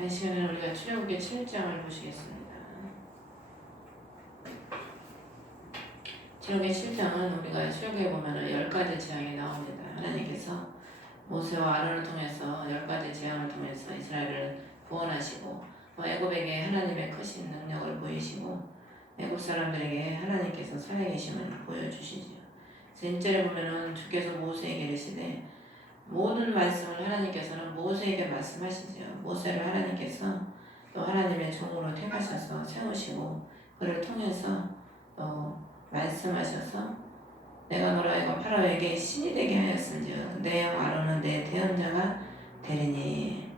이 시간에 우리가 출애굽기 7장을 보시겠습니다. 출애굽기 7장은 우리가 출애굽에 보면 10가지 재앙이 나옵니다. 하나님께서 모세와 아론을 통해서 10가지 재앙을 통해서 이스라엘을 구원하시고 애굽에게 하나님의 크신 능력을 보이시고 애굽 사람들에게 하나님께서 살아계심을 보여주시지요. 1절에 보면은 주께서 모세에게 이르시되 모든 말씀을 하나님께서는 모세에게 말씀하시지요. 모세를 하나님께서 또 하나님의 종으로 택하셔서 세우시고 그를 통해서 또 말씀하셔서 내가 너로 하여금 파라오에게 신이 되게 하였은즉 내 형 아론은 내 대언자가 되리니.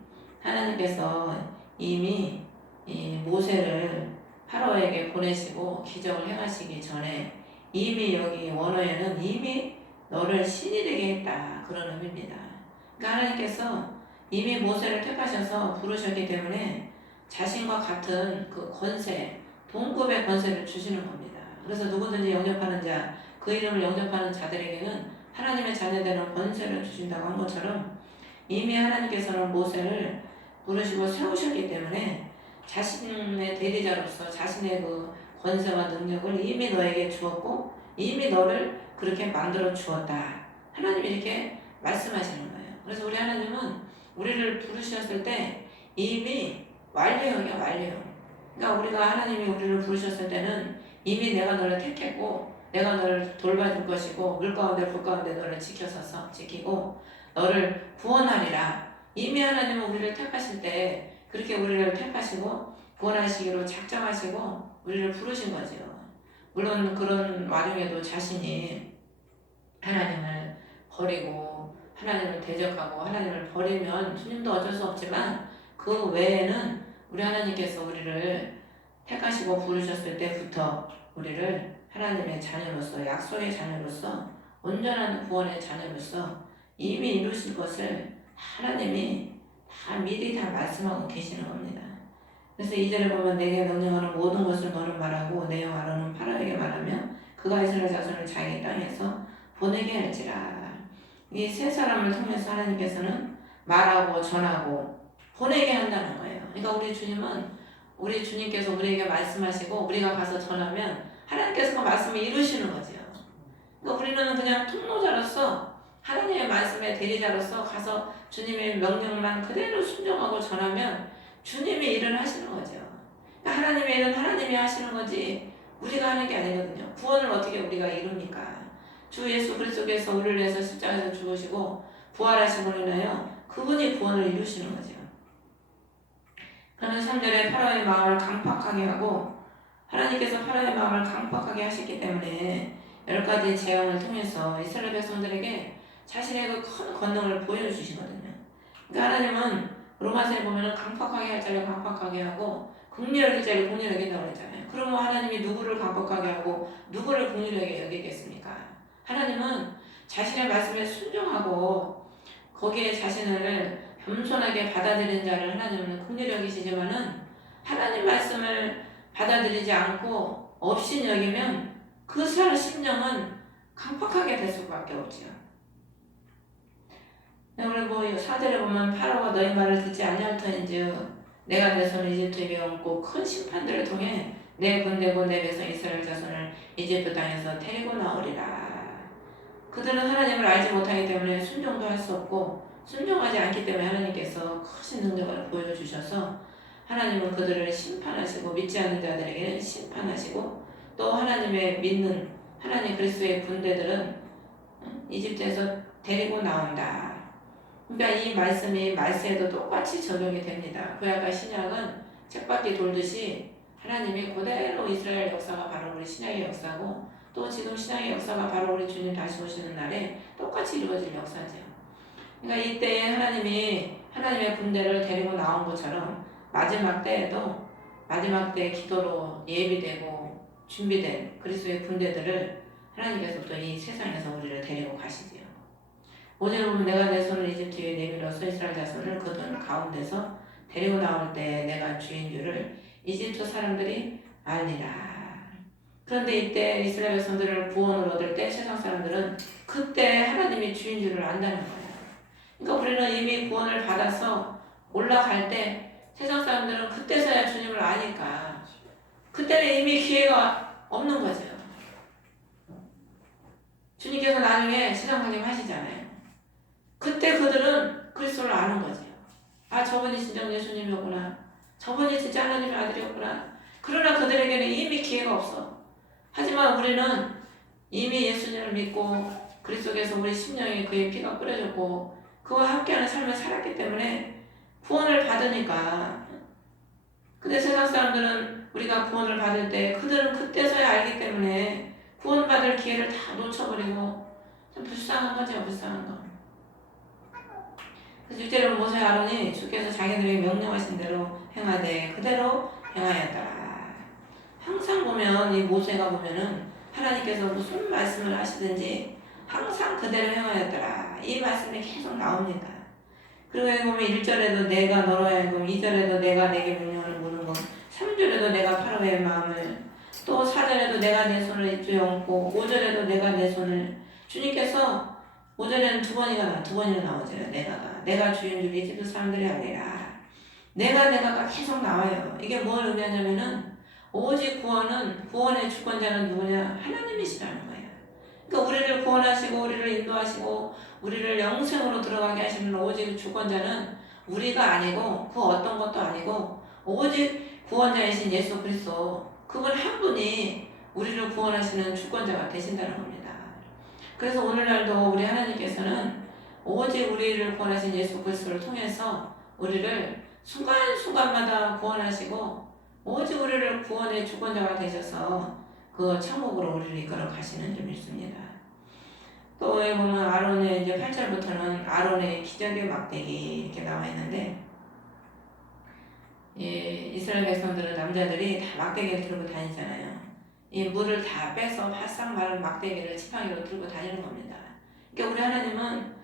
하나님께서 이미 이 모세를 파라오에게 보내시고 기적을 행하시기 전에 이미 여기 원어에는 이미 너를 신이 되게 했다 그런 의미입니다. 그러니까 하나님께서 이미 모세를 택하셔서 부르셨기 때문에 자신과 같은 그 권세, 동급의 권세를 주시는 겁니다. 그래서 누구든지 영접하는 자, 그 이름을 영접하는 자들에게는 하나님의 자녀되는 권세를 주신다고 한 것처럼 이미 하나님께서는 모세를 부르시고 세우셨기 때문에 자신의 대리자로서 자신의 그 권세와 능력을 이미 너에게 주었고 이미 너를 그렇게 만들어 주었다. 하나님이 이렇게 말씀하시는 거예요. 그래서 우리 하나님은 우리를 부르셨을 때 이미 완료형이야, 완료형. 그러니까 우리가 하나님이 우리를 부르셨을 때는 이미 내가 너를 택했고 내가 너를 돌봐줄 것이고 물 가운데 불 가운데 너를 지키고 너를 구원하리라. 이미 하나님은 우리를 택하실 때 그렇게 우리를 택하시고 구원하시기로 작정하시고 우리를 부르신 거죠. 물론 그런 와중에도 자신이 하나님을 버리고 하나님을 대적하고 하나님을 버리면 주님도 어쩔 수 없지만 그 외에는 우리 하나님께서 우리를 택하시고 부르셨을 때부터 우리를 하나님의 자녀로서 약속의 자녀로서 온전한 구원의 자녀로서 이미 이루실 것을 하나님이 다 미리 다 말씀하고 계시는 겁니다. 그래서 2절에 보면 내게 명령하는 모든 것을 너는 말하고 내 형 아론은 파라오에게 말하며 그가 이스라엘 자손을 자기 땅에서 보내게 할지라. 이 세 사람을 통해서 하나님께서는 말하고 전하고 보내게 한다는 거예요. 그러니까 우리 주님께서 우리에게 말씀하시고 우리가 가서 전하면 하나님께서 그 말씀을 이루시는 거죠. 그러니까 우리는 그냥 통로자로서 하나님의 말씀의 대리자로서 가서 주님의 명령만 그대로 순종하고 전하면 주님이 일을 하시는 거죠. 그러니까 하나님의 일은 하나님이 하시는 거지 우리가 하는 게 아니거든요. 구원을 어떻게 우리가 이룹니까? 주 예수 그리스도께서 우리를 위해서 십자가에서 죽으시고 부활하심으로 인하여 그분이 구원을 이루시는 거죠. 그러면 3절에 파라오의 마음을 강팍하게 하고 하나님께서 파라오의 마음을 강팍하게 하셨기 때문에 10가지 재앙을 통해서 이스라엘 백성들에게 자신의 그 큰 권능을 보여주시거든요. 그러니까 하나님은 로마서에 보면 강팍하게 할 자를 강팍하게 하고 긍휼하게 할 자를 긍휼하게 한다고 했잖아요. 그러면 하나님이 누구를 강팍하게 하고 누구를 긍휼하게 여기겠습니까? 하나님은 자신의 말씀에 순종하고 거기에 자신을 겸손하게 받아들이는 자를 하나님은 긍휼히 여기시지만은 하나님 말씀을 받아들이지 않고 없이 여기면 그 사람 심령은 강팍하게 될 수밖에 없지요. 그리고 4절에 보면 파라오가 너희 말을 듣지 아니할 터인즉 내가 내 손을 이집트에게 얹고 큰 심판들을 통해 내 군대고 내 백성 이스라엘 자손을 이집트 땅에서 데리고 나오리라. 그들은 하나님을 알지 못하기 때문에 순종도 할 수 없고 순종하지 않기 때문에 하나님께서 크신 능력을 보여주셔서 하나님은 그들을 심판하시고 믿지 않는 자들에게는 심판하시고 또 하나님의 믿는 하나님 그리스도의 군대들은 이집트에서 데리고 나온다. 그러니까 이 말씀이 말세에도 똑같이 적용이 됩니다. 구약과 신약은 쳇바퀴 돌듯이 하나님이 그대로 이스라엘 역사가 바로 우리 신약의 역사고 또 지금 신약의 역사가 바로 우리 주님 다시 오시는 날에 똑같이 이루어질 역사죠. 그러니까 이때 하나님이 하나님의 군대를 데리고 나온 것처럼 마지막 때에도 마지막 때 기도로 예비되고 준비된 그리스도의 군대들을 하나님께서 또 이 세상에서 우리를 데리고 가시지요. 5절에 보면 내가 내 손을 이집트에 내밀어서 이스라엘 자손을 그들 가운데서 데리고 나올 때 내가 주인 줄을 이집트 사람들이 알리라. 그런데 이때 이스라엘 백성들을 구원을 얻을 때 세상 사람들은 그때 하나님이 주인 줄을 안다는 거예요. 그러니까 우리는 이미 구원을 받아서 올라갈 때 세상 사람들은 그때서야 주님을 아니까 그때는 이미 기회가 없는 거죠. 주님께서 나중에 시상관님 하시잖아요. 그때 그들은 그리스도를 아는 거죠. 아, 저분이 진정 예수님이었구나. 저분이 진짜 하나님의 아들이었구나. 그러나 그들에게는 이미 기회가 없어. 하지만 우리는 이미 예수님을 믿고 그리스도께서 우리 심령에 그의 피가 뿌려졌고 그와 함께하는 삶을 살았기 때문에 구원을 받으니까. 근데 세상 사람들은 우리가 구원을 받을 때 그들은 그때서야 알기 때문에 구원받을 기회를 다 놓쳐버리고 좀 불쌍한 거죠. 불쌍한 거. 그래서 6절에 모세 아론이 주께서 자기들에게 명령하신 대로 행하되 그대로 행하였더라. 항상 보면 이 모세가 보면은 하나님께서 무슨 말씀을 하시든지 항상 그대로 행하였더라. 이 말씀이 계속 나옵니다. 그리고 여기 보면 1절에도 내가 너로 하여금 2절에도 내가 내게 명령을 모르고 3절에도 내가 파라오의 마음을 또 4절에도 내가 내 손을 입주에 얹고 5절에도 내가 내 손을 주님께서 5절에는 두 번이나 나오죠. 내가 주인 줄 이집트 사람들이 아니라 내가가 계속 나와요. 이게 뭘 의미하냐면은 오직 구원의 주권자는 누구냐? 하나님이시라는 거예요. 그러니까 우리를 구원하시고 우리를 인도하시고 우리를 영생으로 들어가게 하시는 오직 주권자는 우리가 아니고 그 어떤 것도 아니고 오직 구원자이신 예수 그리스도 그분 한 분이 우리를 구원하시는 주권자가 되신다는 겁니다. 그래서 오늘날도 우리 하나님께서는 오직 우리를 구원하신 예수 그리스도를 통해서 우리를 순간순간마다 구원하시고 오직 우리를 구원의 주권자가 되셔서 그 천국으로 우리를 이끌어 가시는 줄 믿습니다. 또 여기 보면 아론의 이제 8절부터는 아론의 기적의 막대기 이렇게 나와 있는데 이스라엘 백성들은 남자들이 다 막대기를 들고 다니잖아요. 이 물을 다 빼서 바싹 마른 막대기를 지팡이로 들고 다니는 겁니다. 그러니까 우리 하나님은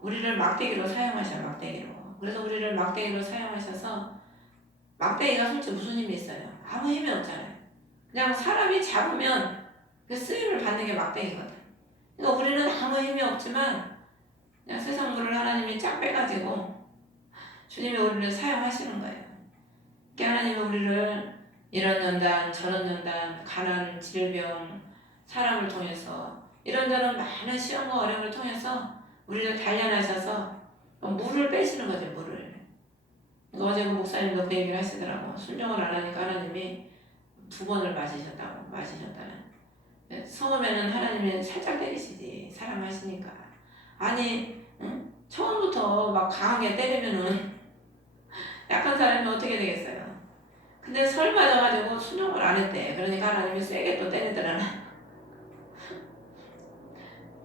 우리를 막대기로 사용하셔요. 막대기로. 그래서 우리를 막대기로 사용하셔서 막대기가 솔직히 무슨 힘이 있어요? 아무 힘이 없잖아요. 그냥 사람이 잡으면 그 쓰임을 받는 게 막대기거든. 그러니까 우리는 아무 힘이 없지만 그냥 세상 물을 하나님이 쫙 빼가지고 주님이 우리를 사용하시는 거예요. 그러니까 하나님은 우리를 이런 연단 저런 연단 가난 질병 사람을 통해서 이런저런 많은 시험과 어려움을 통해서 우리를 단련하셔서 물을 빼시는 거죠. 물을. 그러니까 어제 그 목사님도 그 얘기를 하시더라고. 순종을 안 하니까 하나님이 2번을 맞으셨다는. 처음에는 하나님이 살짝 때리시지 사람 하시니까. 아니 처음부터 막 강하게 때리면은 약한 사람이 어떻게 되겠어요? 근데 설 맞아가지고 순종을 안 했대. 그러니까 하나님이 세게 또 때리더라나.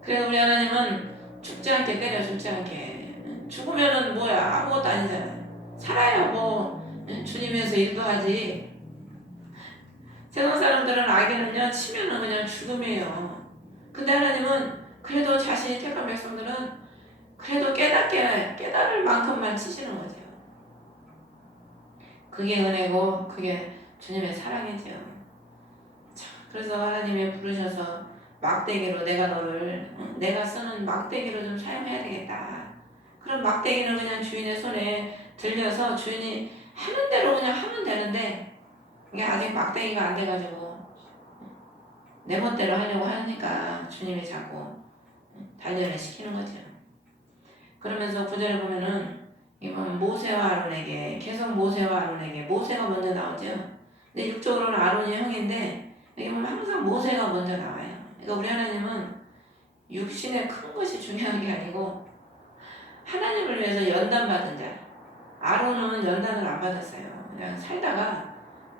그래서 우리 하나님은 죽지 않게 때려 죽지 않게. 죽으면은 뭐야 아무것도 아니잖아. 살아야 뭐 주님에서 인도하지. 세상 사람들은 악에는요 치면은 그냥 죽음이에요. 근데 하나님은 그래도 자신이 택한 백성들은 그래도 깨달을 만큼만 치시는 거죠. 그게 은혜고 그게 주님의 사랑이죠. 그래서 하나님이 부르셔서 막대기로 내가 쓰는 막대기로 좀 사용해야 되겠다. 그럼 막대기는 그냥 주인의 손에 들려서 주인이 하는 대로 그냥 하면 되는데 이게 아직 막대기가 안 돼가지고 내 멋대로 하려고 하니까 주님이 자꾸 단련을 시키는 거죠. 그러면서 9절에 보면은 이건 모세와 아론에게 계속 모세와 아론에게 모세가 먼저 나오죠. 근데 육적으로는 아론이 형인데 여기 보면 항상 모세가 먼저 나와요. 그러니까 우리 하나님은 육신의 큰 것이 중요한 게 아니고 하나님을 위해서 연단받은 자. 아론은 연단을 안 받았어요. 그냥 살다가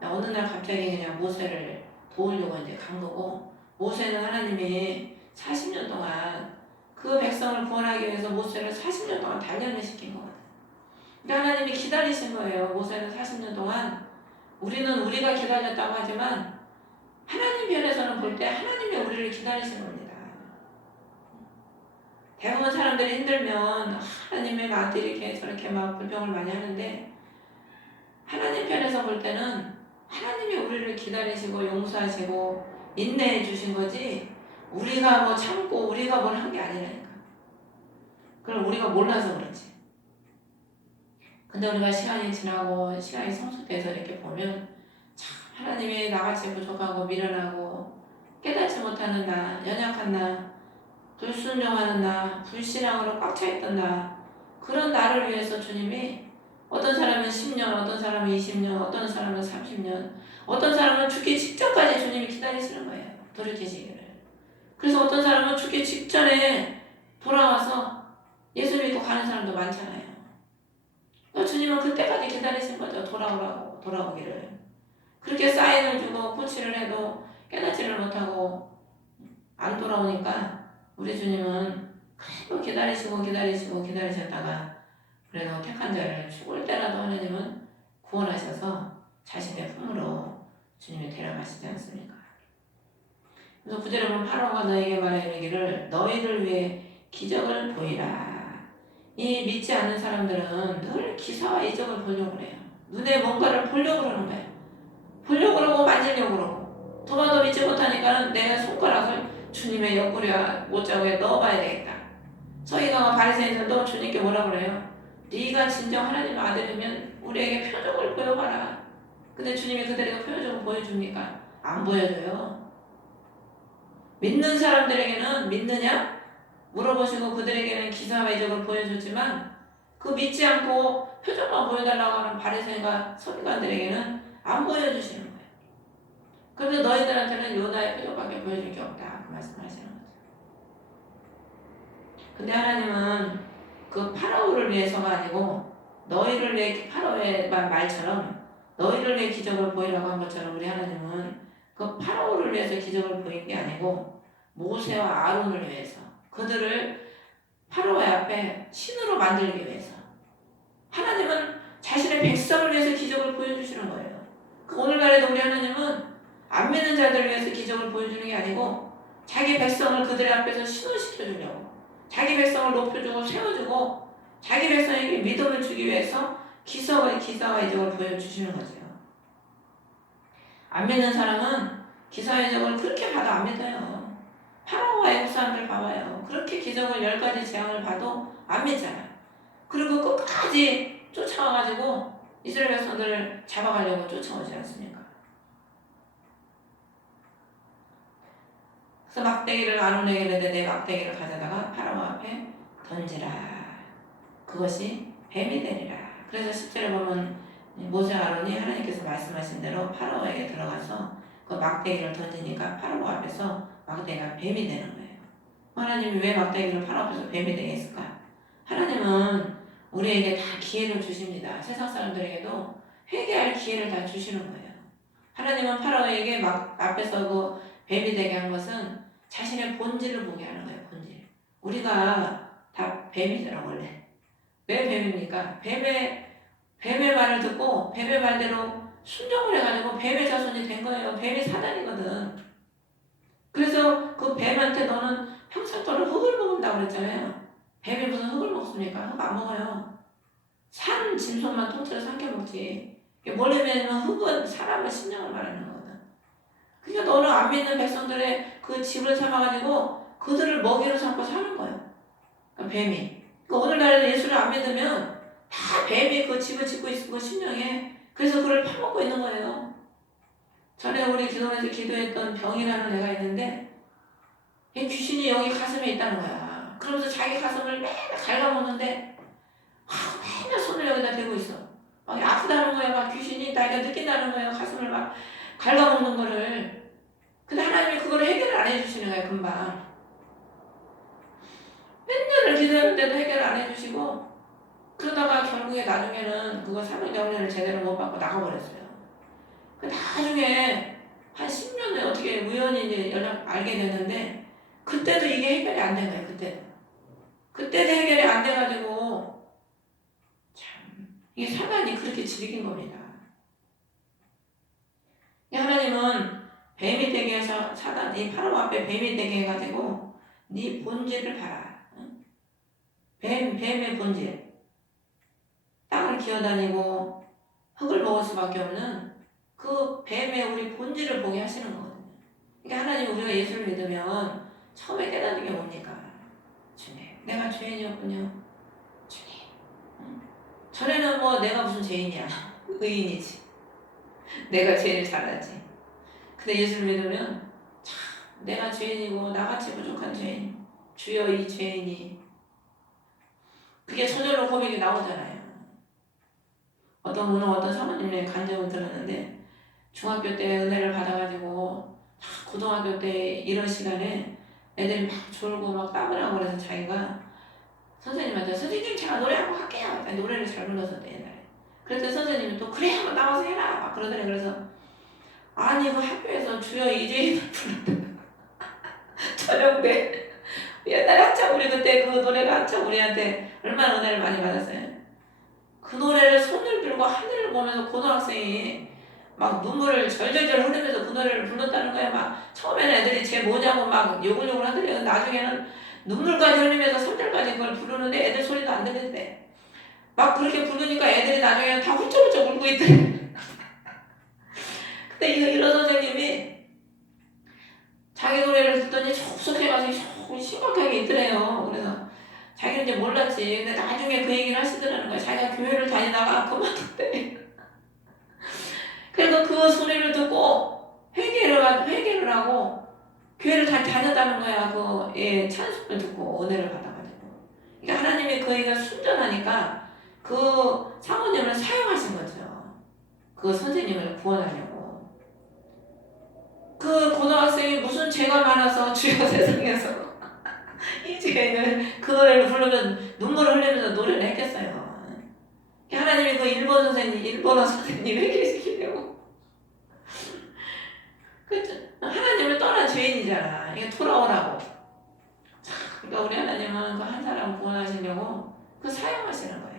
어느 날 갑자기 그냥 모세를 도우려고 이제 간 거고 모세는 하나님이 40년 동안 그 백성을 구원하기 위해서 모세를 40년 동안 단련을 시킨 거거든. 그러니까 하나님이 기다리신 거예요. 모세는 40년 동안. 우리는 우리가 기다렸다고 하지만 하나님 편에서는 볼 때 하나님이 우리를 기다리시는 겁니다. 대부분 사람들이 힘들면 하나님이 나한테 이렇게 저렇게 막 불평을 많이 하는데 하나님 편에서 볼 때는 하나님이 우리를 기다리시고 용서하시고 인내해 주신 거지 우리가 뭐 참고 우리가 뭘 한 게 아니라니까. 그럼 우리가 몰라서 그렇지. 근데 우리가 시간이 지나고 시간이 성숙돼서 이렇게 보면 참 하나님이 나같이 부족하고 미련하고 깨닫지 못하는 나, 연약한 나, 불순종하는 나, 불신앙으로 꽉 차있던 나, 그런 나를 위해서 주님이 어떤 사람은 10년, 어떤 사람은 20년, 어떤 사람은 30년, 어떤 사람은 죽기 직전까지 주님이 기다리시는 거예요. 돌이키시기를. 그래서 어떤 사람은 죽기 직전에 돌아와서 예수 믿고 가는 사람도 많잖아요. 주님은 그때까지 기다리신 거죠. 돌아오기를. 그렇게 사인을 주고 코치를 해도 깨닫지를 못하고 안 돌아오니까 우리 주님은 그래도 기다리셨다가 그래도 택한 자를 죽을 때라도 하나님은 구원하셔서 자신의 품으로 주님이 데려가시지 않습니까? 그래서 9절에 보면 파라오가 너에게 말하여 이르기를 너희를 위해 기적을 보이라. 이 믿지 않는 사람들은 늘 기사와 이적을 보려고 해요. 눈에 뭔가를 보려고 그러는 거예요. 보려고 그러고 만지려고 그러고 도마도 믿지 못하니까 내가 손가락을 주님의 옆구리와 옷자국에 넣어봐야 되겠다. 서기관과 바리새인들도 주님께 뭐라 그래요? 네가 진정 하나님의 아들이면 우리에게 표적을 보여봐라. 근데 주님이 그들에게 표적을 보여줍니까? 안 보여줘요. 믿는 사람들에게는 믿느냐? 물어보시고 그들에게는 기사와 이적을 보여줬지만 그 믿지 않고 표적만 보여달라고 하는 바리새인과 서기관들에게는 안 보여주시는 거예요. 그런데 너희들한테는 요나의 표적밖에 보여줄 게 없다. 그 말씀하시는 거죠. 근데 하나님은 그 파라오를 위해서가 아니고 너희를 위해 파라오의 말처럼 너희를 위해 기적을 보이라고 한 것처럼 우리 하나님은 그 파라오를 위해서 기적을 보인 게 아니고 모세와 아론을 위해서 그들을 파라오의 앞에 신으로 만들기 위해서 하나님은 자신의 백성을 위해서 기적을 보여주시는 거예요. 오늘날에도 우리 하나님은 안 믿는 자들을 위해서 기적을 보여주는 게 아니고 자기 백성을 그들의 앞에서 신호시켜주려고 자기 백성을 높여주고 세워주고 자기 백성에게 믿음을 주기 위해서 기사와 이적을 보여주시는 거죠. 안 믿는 사람은 기사와 이적을 그렇게 봐도 안 믿어요. 파라오와 애국 사람들 봐봐요. 그렇게 기적을 10가지 재앙을 봐도 안 믿잖아요. 그리고 끝까지 쫓아와가지고 이스라엘 백성들을 잡아가려고 쫓아오지 않습니까? 그래서 막대기를 아론에게 이르되 내 막대기를 가져다가 파라오 앞에 던지라. 그것이 뱀이 되리라. 그래서 10절에 보면 모세 아론이 하나님께서 말씀하신 대로 파라오에게 들어가서 그 막대기를 던지니까 파라오 앞에서 막대기가 뱀이 되는 거예요. 하나님이 왜 막대기를 파라오 앞에서 뱀이 되게 했을까? 하나님은 우리에게 다 기회를 주십니다. 세상 사람들에게도 회개할 기회를 다 주시는 거예요. 하나님은 파라오에게 막 앞에서 그 뱀이 되게 한 것은 자신의 본질을 보게 하는 거예요. 본질. 우리가 다 뱀이잖아 원래. 왜 뱀입니까? 뱀의 말을 듣고 뱀의 말대로 순종을 해가지고 뱀의 자손이 된 거예요. 뱀이 사단이거든. 그래서 그 뱀한테 너는 평생 동안 흙을 먹는다고 그랬잖아요. 뱀이 무슨 흙을 먹습니까? 흙 안 먹어요. 산 짐승만 통째로 삼켜 먹지. 뭐냐면 흙은 사람의 심령을 말하는 거거든. 그러니까 너는 안 믿는 백성들의 그 집을 삼아가지고 그들을 먹이로 삼고 사는 거예요. 그러니까 뱀이. 그러니까 오늘날에 예수를 안 믿으면 다 뱀이 그 집을 짓고 있고 심령에 그래서 그를 파먹고 있는 거예요. 전에 우리 기도원에서 기도했던 병이라는 애가 있는데 이 귀신이 여기 가슴에 있다는 거야. 그러면서 자기 가슴을 매일 갉아먹는데 맨날 손을 여기다 대고 있어. 막 아프다는 거야. 막 귀신이 나이가 느낀다는 거예요. 가슴을 막 갉아먹는 거를. 근데 하나님이 그걸 해결을 안 해주시는 거예요. 금방. 맨날 기도했는데도 해결을 안 해주시고 그러다가 결국에 나중에는 그거 사명경례를 제대로 못 받고 나가버렸어요. 그 나중에 한 10년 후에 어떻게 우연히 이제 알게 됐는데 그때도 이게 해결이 안 된 거예요. 그때도 해결이 안 돼가지고 참 이게 사단이 그렇게 즐긴 겁니다. 하나님은 뱀이 되게 해서 사단이 파라오 앞에 뱀이 되게 해가지고 네 본질을 봐라. 뱀의 본질. 땅을 기어다니고 흙을 먹을 수밖에 없는 그 뱀의 우리 본질을 보게 하시는 거거든요. 그러니까 하나님 우리가 예수를 믿으면 처음에 깨닫는 게 뭡니까? 주님, 내가 죄인이었군요. 주님. 전에는 뭐 내가 무슨 죄인이야. 의인이지. 내가 제일 잘하지. 근데 예수를 믿으면 참 내가 죄인이고 나같이 부족한 죄인. 주여 이 죄인이. 그게 저절로 고백이 나오잖아요. 오늘 어떤 사모님의 간증을 들었는데 중학교 때 은혜를 받아가지고 고등학교 때 이런 시간에 애들이 막 졸고 막 땀을 하고 그래서 자기가 선생님한테 선생님 제가 노래 한번 할게요. 노래를 잘 불렀었대 옛날에. 그랬더니 선생님이 또 그래 한번 나와서 해라 막 그러더래. 그래서 아니 그 학교에서 주여 이재인을 불렀다. 저녁 때 옛날에 한참 우리 그때 그 노래가 한참 우리한테 얼마나 은혜를 많이 받았어요. 그 노래를 손을 들고 하늘을 보면서 고등학생이 막 눈물을 절절절 흐르면서 그 노래를 불렀다는 거야. 막 처음에는 애들이 쟤 뭐냐고 막 욕을 하더래요. 나중에는 눈물까지 흘리면서 3절까지 그걸 부르는데 애들 소리도 안 들린대. 막 그렇게 부르니까 애들이 나중에는 다 훌쩍훌쩍 울고 있더래. 근데 이런 선생님이 자기 노래를 듣더니 접속해가지고 조금 심각하게 있더래요. 그래서 자기는 이제 몰랐지. 근데 나중에 그 얘기를 하시더라는 거야. 자기가 교회를 다니다가 그만뒀대. 그래서 그 소리를 듣고 회개를 하고 교회를 다녔다는 거야. 그 찬송을 듣고 은혜를 받아가지고. 그러니까 하나님의 그 얘기가 순전하니까 그 사모님을 사용하신 거죠. 그 선생님을 구원하려고. 그 고등학생이 무슨 죄가 많아서 주여 세상에서 이 죄인을 그 노래를 부르면 눈물을 흘리면서 노래를 했겠어요. 하나님이 그 일본어 선생님 회개시키려고. 하나님을 떠난 죄인이잖아. 이게 돌아오라고. 그러니까 우리 하나님은 그 한 사람 구원하시려고 그 사용하시는 거예요.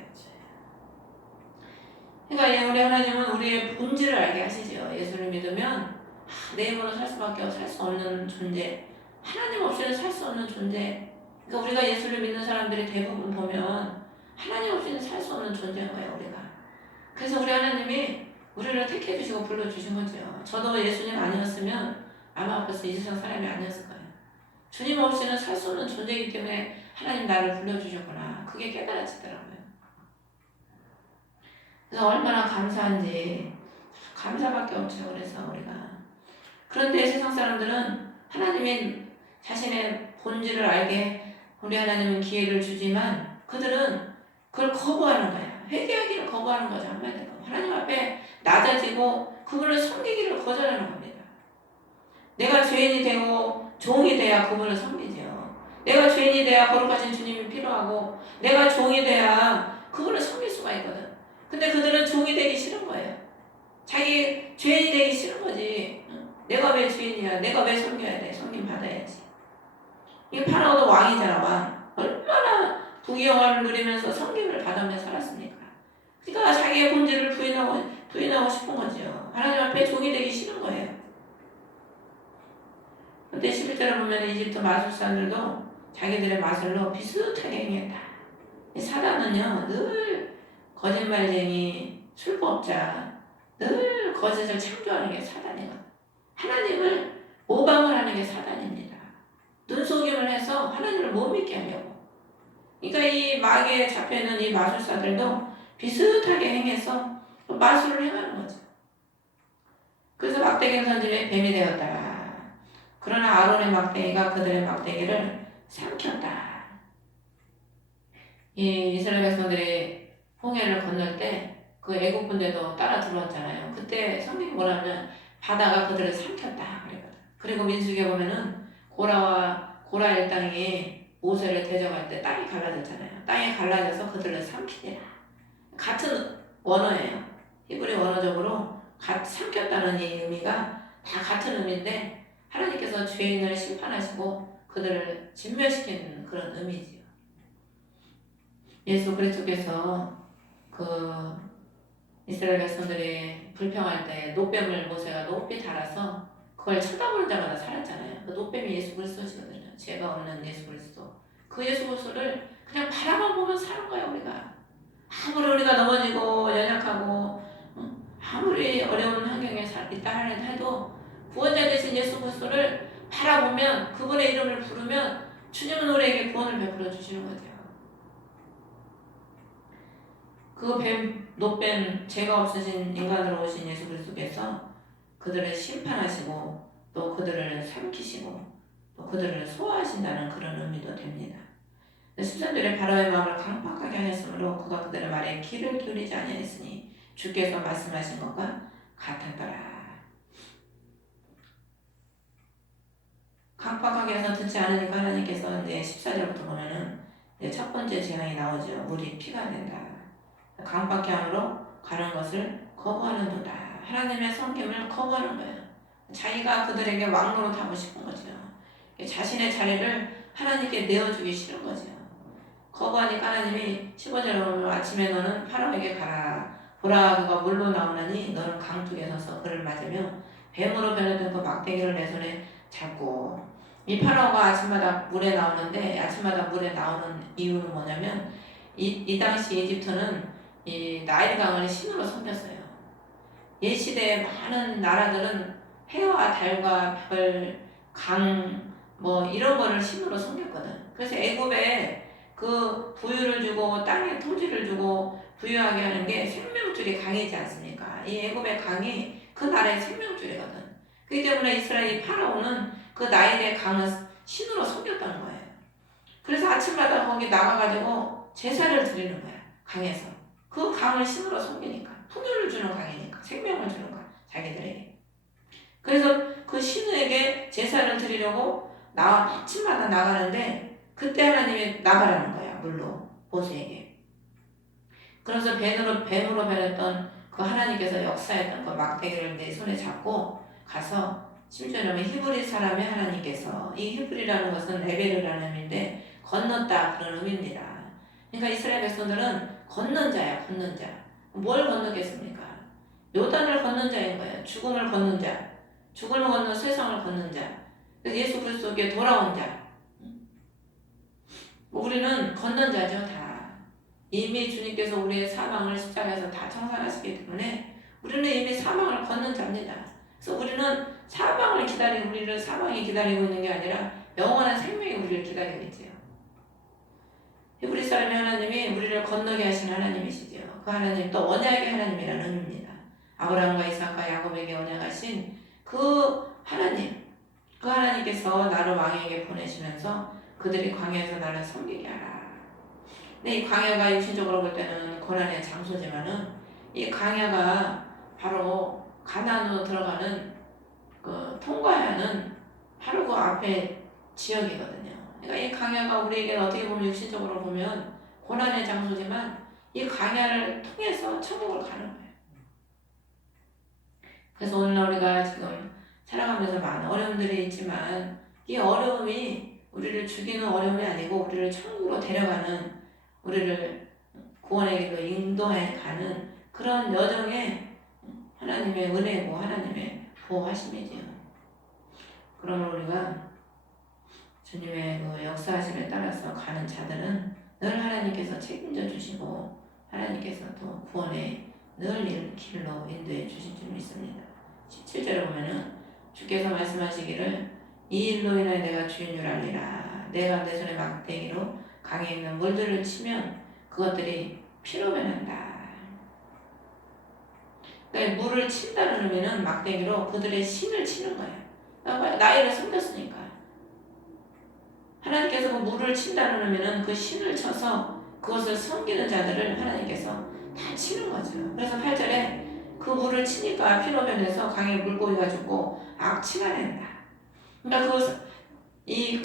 그러니까 우리 하나님은 우리의 본질을 알게 하시죠. 예수를 믿으면 내 힘으로 살 수밖에 살 수 없는 존재. 하나님 없이는 살 수 없는 존재. 그러니까 우리가 예수를 믿는 사람들이 대부분 보면 하나님 없이는 살 수 없는 존재인 거예요, 우리가. 그래서 우리 하나님이 우리를 택해 주시고 불러 주신 거죠. 저도 예수님 아니었으면 아마 벌써 이 세상 사람이 아니었을 거예요. 주님 없이는 살 수 없는 존재이기 때문에 하나님 나를 불러 주셨구나. 그게 깨달아지더라고요. 그래서 얼마나 감사한지 감사밖에 없죠. 그래서 우리가 그런데 세상 사람들은 하나님의 자신의 본질을 알게 우리 하나님은 기회를 주지만 그들은 그걸 거부하는 거야. 회개하기를 거부하는 거죠. 한마디로. 하나님 앞에 낮아지고 그분을 섬기기를 거절하는 겁니다. 내가 죄인이 되고 종이 돼야 그분을 섬기죠. 내가 죄인이 돼야 거룩하신 주님이 필요하고 내가 종이 돼야 그분을 섬길 수가 있거든. 근데 그들은 종이 되기 싫은 거예요. 자기 죄인이 되기 싫은 거지. 내가 왜 주인이야? 내가 왜 섬겨야 돼? 섬김 받아야지. 이게 파라오도 왕이잖아, 왕. 얼마나 부귀영화를 누리면서 섬김을 받으며 살았습니까? 그러니까 자기의 본질을 부인하고 싶은 거죠. 하나님 앞에 종이 되기 싫은 거예요. 근데 11절에 보면 이집트 마술사들도 자기들의 마술로 비슷하게 행했다. 사단은요, 늘 거짓말쟁이, 술법자, 늘 거짓을 창조하는 게 사단이거든. 하나님을 모방을 하는 게 사단입니다. 눈속임을 해서 하나님을 못 믿게 하려고. 그러니까 이 마귀에 잡혀있는 이 마술사들도 비슷하게 행해서 마술을 행하는 거죠. 그래서 막대기 선지에 뱀이 되었다. 그러나 아론의 막대기가 그들의 막대기를 삼켰다. 이 이스라엘 백성들이 홍해를 건널 때 그 애국 군대도 따라 들어왔잖아요. 그때 성경이 뭐라면 바다가 그들을 삼켰다 그랬거든. 그리고 민수기에 보면은 고라 일당이 모세를 대적할 때 땅이 갈라졌잖아요. 땅이 갈라져서 그들을 삼키니라. 같은 원어예요. 히브리 원어적으로 삼켰다는 이 의미가 다 같은 의미인데 하나님께서 죄인을 심판하시고 그들을 진멸시키는 그런 의미지요. 예수 그리스도께서 그 이스라엘 백성들이 불평할 때 노뱀을 모세가 높이 달아서 그걸 쳐다보는 자마다 살았잖아요. 그 노뱀이 예수 그리스도시거든요. 죄가 없는 예수 그리스도. 그 예수 그리스도를 그냥 바라만 보면 사는 거야 우리가. 아무리 우리가 넘어지고 연약하고 아무리 어려운 환경에 있다 해도 구원자 되신 예수 그리스도를 바라보면 그분의 이름을 부르면 주님은 우리에게 구원을 베풀어 주시는 거죠. 그 노뱀 죄가 없으신 인간으로 오신 예수 그리스도께서 그들을 심판하시고 또 그들을 삼키시고 또 그들을 소화하신다는 그런 의미도 됩니다. 13절에 바로의 마음을 강팍하게 하셨으므로 그가 그들의 말에 귀를 기울이지 아니하였으니 주께서 말씀하신 것과 같았더라. 강팍하게 해서 듣지 않으니까 하나님께서 이제 14절부터 보면은 이제 첫 번째 재앙이 나오죠. 물이 피가 된다. 강팍케 함으로 가는 것을 거부하는도다. 하나님의 섬김을 거부하는 거예요. 자기가 그들에게 왕노로 하고 싶은 거죠. 자신의 자리를 하나님께 내어주기 싫은 거죠. 거부하니까 하나님이 15절에 보면 아침에 너는 파라오에게 가라. 보라 그가 물로 나오나니 너는 강둑에 서서 그를 맞으며 뱀으로 변했던 그 막대기를 내 손에 잡고. 이 파라오가 아침마다 물에 나오는데 아침마다 물에 나오는 이유는 뭐냐면 이 당시 이집트는 이 나일강을 신으로 섬겼어요. 옛시대에 많은 나라들은 해와 달과 별, 강, 뭐 이런 거를 신으로 섬겼거든. 그래서 애굽에 그 부유를 주고 땅에 토지를 주고 부유하게 하는 게 생명줄이 강이지 않습니까? 이 애굽의 강이 그 나라의 생명줄이거든. 그렇기 때문에 이스라엘 파라오는 그 나일의 강을 신으로 섬겼다는 거예요. 그래서 아침마다 거기 나가가지고 제사를 드리는 거야. 강에서. 그 강을 신으로 섬기니까. 풍요를 주는 강이니까. 생명을 주는 강. 자기들에게. 그래서 그 신에게 제사를 드리려고 아침마다 나가는데 그때 하나님이 나가라는 거야. 물로. 모세에게. 그래서 뱀으로 변했던 그 하나님께서 역사했던 그 막대기를 내 손에 잡고 가서 심지어는 히브리 사람의 하나님께서 이 히브리라는 것은 레벨이라는 의미인데 건넜다 그런 의미입니다. 그러니까 이스라엘 백성들은 건넌 자야 건넌 자. 뭘 건너겠습니까? 요단을 건넌 자인 거예요. 죽음을 건넌 자. 죽음을 건너 세상을 건넌 자. 그래서 예수 그리스도께 돌아온 자. 우리는 건넌 자죠 다. 이미 주님께서 우리의 사망을 십자가에서 다 청산하시기 때문에 우리는 이미 사망을 건넌 자입니다. 그래서 우리는 우리를 사망이 기다리고 있는 게 아니라 영원한 생명이 우리를 기다리고 있지요. 히브리 사람의 하나님이 우리를 건너게 하신 하나님이시지요. 그 하나님 또 언약의 하나님이라는 의미입니다. 아브라함과 이삭과 야곱에게 언약하신 그 하나님께서 나를 왕에게 보내시면서 그들이 광야에서 나를 섬기게 하라. 근데 이 광야가 육신적으로 볼 때는 고난의 장소지만은 이 광야가 바로 가나안으로 들어가는 그 통과해야 하는 바로 그 앞에 지역이거든요. 그러니까 이 광야가 우리에게 어떻게 보면 육신적으로 보면 고난의 장소지만 이 광야를 통해서 천국을 가는 거예요. 그래서 오늘날 우리가 지금 살아가면서 많은 어려움들이 있지만 이 어려움이 우리를 죽이는 어려움이 아니고 우리를 천국으로 데려가는 우리를 구원의 길로 인도해 가는 그런 여정에 하나님의 은혜고 하나님의 보호하심이지요. 그러므로 우리가 주님의 그 역사하심에 따라서 가는 자들은 늘 하나님께서 책임져 주시고 하나님께서 또 구원의 늘 길로 인도해 주실 줄 믿습니다. 17절에 보면은 주께서 말씀하시기를 이 일로 인하여 내가 주인 줄 알리라. 내가 내 손에 막대기로 강에 있는 물들을 치면 그것들이 피로 변한다. 그러니까 물을 친다는 의미는 막대기로 그들의 신을 치는 거예요. 그러니까 나이를 섬겼으니까. 하나님께서 그 물을 친다는 의미는 그 신을 쳐서 그것을 섬기는 자들을 하나님께서 다 치는 거죠. 그래서 8절에 그 물을 치니까 피로 변해서 강에 물고기가 죽고 악취가 낸다. 그러니까 이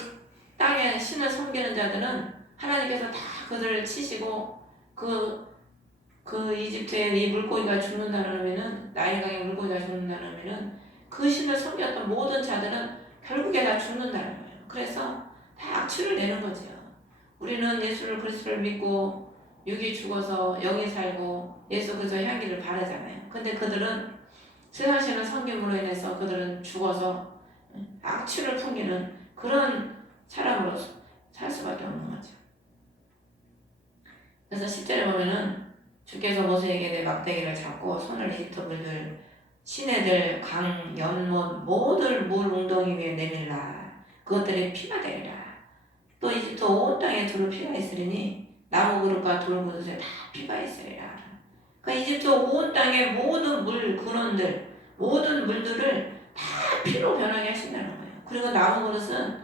땅에 신을 섬기는 자들은 하나님께서 다 그들을 치시고 그 이집트에 이 물고기가 죽는다는 의미는 나일강에 물고기가 죽는다는 의미는 그 신을 섬겼던 모든 자들은 결국에 다 죽는다는 거예요. 그래서 다 악취를 내는 거죠. 우리는 예수를 그리스도를 믿고 육이 죽어서 영이 살고 예수 그리스도의 향기를 바라잖아요. 근데 그들은 세상신을 섬김으로 인해서 그들은 죽어서 악취를 풍기는 그런 사람으로 살 수밖에 없는 거죠. 그래서 10절에 보면은 주께서 모세에게 내 막대기를 잡고 손을 이집트 물들 시내들 강 연못 모든 물 웅덩이 위에 내밀라. 그것들이 피가 되리라. 또 이집트 온 땅에 두루 피가 있으리니 나무 그릇과 돌 그릇에 다 피가 있으리라. 그러니까 이집트 온 땅의 모든 근원들, 모든 물들을 다 피로 변하게 하신다는 거예요. 그리고 나무 그릇은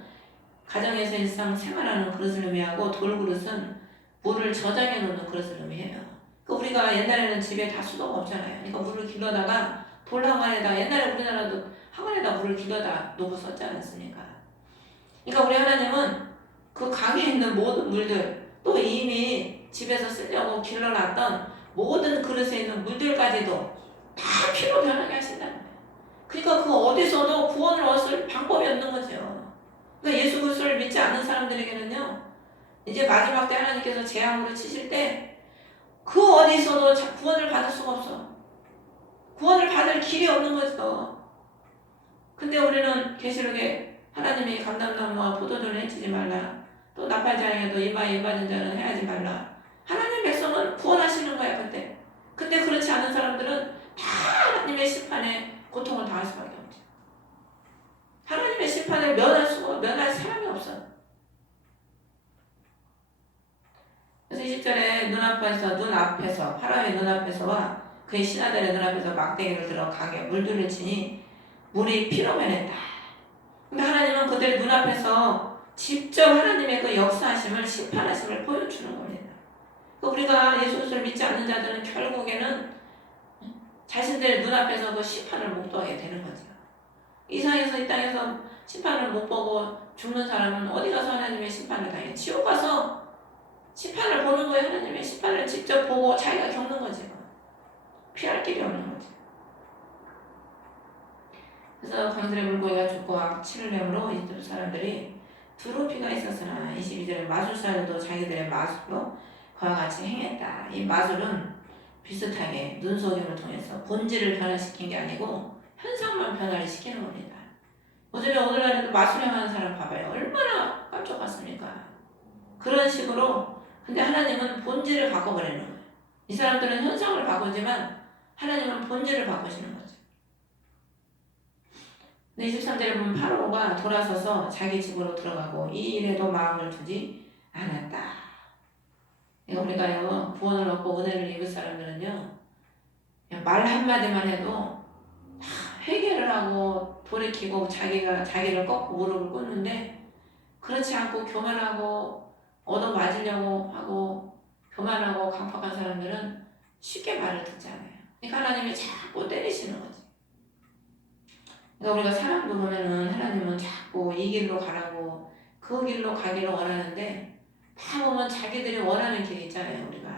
가정에서 일상 생활하는 그릇을 의미하고, 돌 그릇은 물을 저장해 놓는 그릇을 의미해요. 그러니까 우리가 옛날에는 집에 다 수도가 없잖아요. 그러니까 물을 길러다가 돌 항아리에다, 옛날에 우리나라도 항아리에다 물을 길러다 놓고 썼지 않습니까? 그러니까 우리 하나님은 그 강에 있는 모든 물들, 또 이미 집에서 쓰려고 길러놨던 모든 그릇에 있는 물들까지도 다 피로 변하게 하신다는 거예요. 그러니까 그 어디서도 구원을 얻을 방법이 없는 거죠. 그러니까 예수 그리스도를 믿지 않는 사람들에게는요, 이제 마지막 때 하나님께서 재앙으로 치실 때 그 어디서도 구원을 받을 수가 없어. 구원을 받을 길이 없는 거죠. 근데 우리는 계시록에 하나님이 감람나무와 포도주를 해치지 말라, 또 나팔자에게도 이마에 임받은 자는 해하지 말라. 하나님 백성은 구원하시는 거야 그때. 근데 그렇지 않은 사람들은 다 하나님의 심판에 고통을 당할 수밖에 없죠. 하나님의 심판을 면할 사람이 없어. 그래서 20절에 눈앞에서 파라오의 눈앞에서와 그의 신하들의 눈앞에서 막대기를 들어 강에 물들을 치니 물이 피로 변했다. 근데 하나님은 그들 눈앞에서 직접 하나님의 그 역사하심을, 심판하심을 보여주는 겁니다. 우리가 예수 그리스도를 믿지 않는 자들은 결국에는 자신들의 눈앞에서 그 심판을 목도하게 되는 거죠. 이 땅에서 심판을 못 보고 죽는 사람은 어디 가서 하나님의 심판을 당해? 지옥 가서 심판을 보는 거예요. 하나님의 심판을 직접 보고 자기가 겪는 거지. 피할 길이 없는 거지. 그래서 강들의 물고기가 죽고 악취를 내므로 이집트 사람들이 두루 피가 있었으나, 22절에 마술사들도 자기들의 마술로 그와 같이 행했다. 이 마술은 비슷하게 눈속임을 통해서 본질을 변화시킨 게 아니고 현상만 변화를 시키는 겁니다. 요즘에 오늘날에도 마술행하는 사람 봐봐요. 얼마나 깜짝 같습니까? 그런 식으로. 근데 하나님은 본질을 바꿔버리는 거예요. 이 사람들은 현상을 바꾸지만 하나님은 본질을 바꾸시는 거죠. 근데 23절에 보면 파로가 돌아서서 자기 집으로 들어가고 이 일에도 마음을 두지 않았다. 우리가요, 구원을 얻고 은혜를 입을 사람들은요, 말 한마디만 해도 다 회개를 하고 돌이키고 자기를 꺾고 무릎을 꿇는데, 그렇지 않고 교만하고 얻어맞으려고 하고 교만하고 강팍한 사람들은 쉽게 말을 듣지 않아요. 그러니까 하나님이 자꾸 때리시는 거지. 그러니까 우리가 사람도 보면은 하나님은 자꾸 이 길로 가라고, 그 길로 가기를 원하는데, 다 보면 자기들이 원하는 길이 있잖아요. 우리가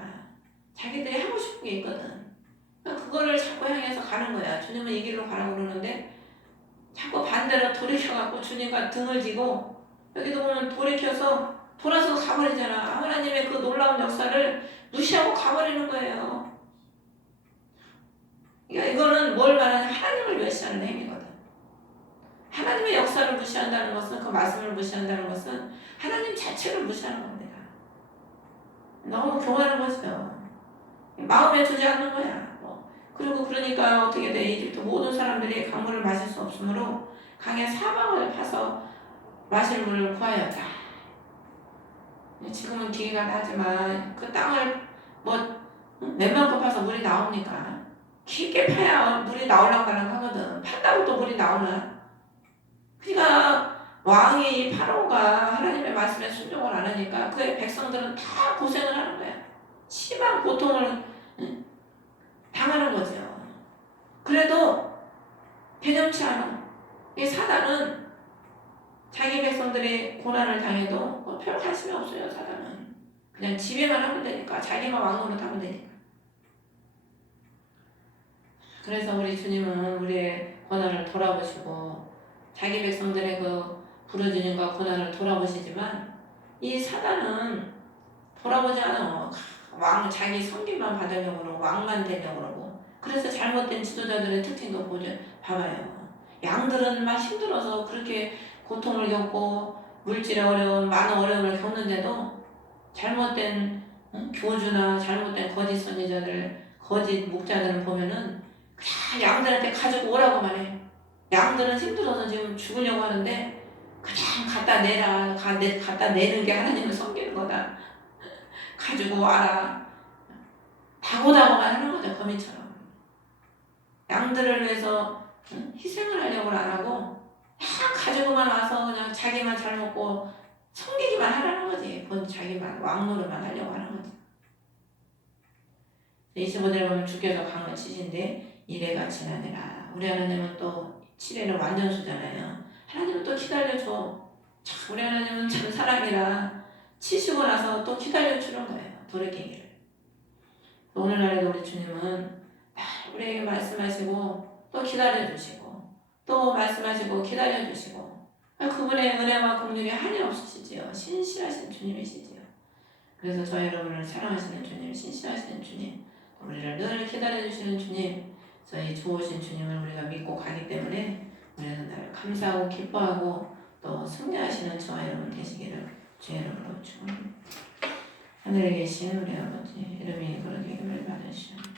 자기들이 하고 싶은 게 있거든. 그러니까 그거를 자꾸 향해서 가는 거야. 주님은 이 길로 가라고 그러는데 자꾸 반대로 돌이켜갖고 주님과 등을 지고, 여기도 보면 돌이켜서 돌아서 가버리잖아. 하나님의 그 놀라운 역사를 무시하고 가버리는 거예요. 그러니까 이거는 뭘 말하냐, 하나님을 멸시하는 행위거든. 하나님의 역사를 무시한다는 것은, 그 말씀을 무시한다는 것은 하나님 자체를 무시하는 겁니다. 너무 교만한 거죠. 마음에 두지 않는 거야. 그리고 그러니까 어떻게 돼? 이집트 모든 사람들이 강물을 마실 수 없으므로 강에 사방을 파서 마실 물을 구하였다. 지금은 기계가 나지만 그 땅을 몇만큼 파서 물이 나옵니까? 깊게 파야 물이 나올랑말랑 하거든. 판다고 또 물이 나오나? 그러니까 왕이 파로가 하나님의 말씀에 순종을 안 하니까 그의 백성들은 다 고생을 하는 거야. 심한 고통을 당하는 거죠. 그래도 개념치 않아. 이 사단은 자기 백성들이 고난을 당해도 별 관심이 없어요. 사단은 그냥 지배만 하면 되니까, 자기만 왕노릇 하면 되니까. 그래서 우리 주님은 우리의 고난을 돌아보시고 자기 백성들의 그 부르짖음과 고난을 돌아보시지만, 이 사단은 돌아보지 않아. 자기 성기만 받으려고 그러고 왕만 되려고 그러고. 그래서 잘못된 지도자들의 특징도 봐봐요. 양들은 막 힘들어서 그렇게 고통을 겪고 물질의 어려움, 많은 어려움을 겪는데도 잘못된 교주나 잘못된 거짓 선지자들, 거짓 목자들을 보면은 그냥 양들한테 가지고 오라고만 해. 양들은 힘들어서 지금 죽으려고 하는데 그냥 갖다 내라. 갖다 내는 게 하나님을 섬기는 거다. 가지고 와라. 다고다고만 하는 거죠. 거미처럼. 양들을 위해서 희생을 하려고 안 하고 그냥 가지고만 와서 그냥 자기만 잘 먹고 섬기기만 하라는 거지. 본 자기만 왕노릇만 하려고 하는 거지. 25절에 보면 주께서 강을 치신데 이래가 지나니라. 우리 하나님은 또 7회는 완전수잖아요. 하나님은 또 기다려줘. 참 우리 하나님은 참 사랑이라 치시고 나서 또 기다려주는 거예요. 돌이키기를. 오늘날에도 우리 주님은 우리에게 말씀하시고 또 기다려주시고 또 말씀하시고 기다려주시고 그분의 은혜와 긍휼이 한이 없으시지요. 신실하신 주님이시지요. 그래서 저희 여러분을 사랑하시는 주님, 신실하시는 주님, 우리를 늘 기다려주시는 주님, 저희 좋으신 주님을 우리가 믿고 가기 때문에 우리는 늘 감사하고 기뻐하고 또 승리하시는 저와 여러분 되시기를 주의 이름으로 축원합니다. 하늘에 계신 우리 아버지 이름이 거룩히 여김을 받으시옵소서.